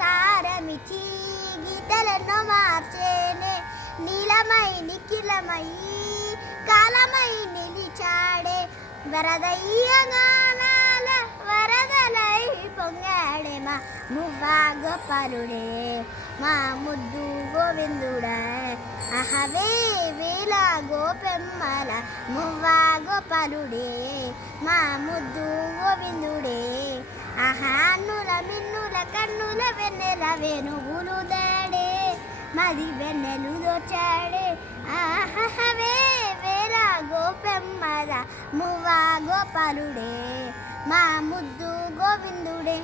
సారమిచి గీతలను మార్చేనే నీలమై నిఖిలమై కాలమై నిలిచాడే వరదయ్యగానాల వరదలై పొంగాడే మా మువ్వా గోపాలుడే మా ముద్దు గోవిందుడే అహవే వేల గోపెమ్మల మువ్వా గోపాలుడే మా ముద్దు గోవిందుడే అహాన్నుల మిన్నుల కన్నుల వెన్నెల వేణువులు దాడే మది వెన్నెలు దోచాడే ఆహవే వేల గోపెమ్మల మువ్వా గోపాలుడే మా ముద్దు గోవిందుడే.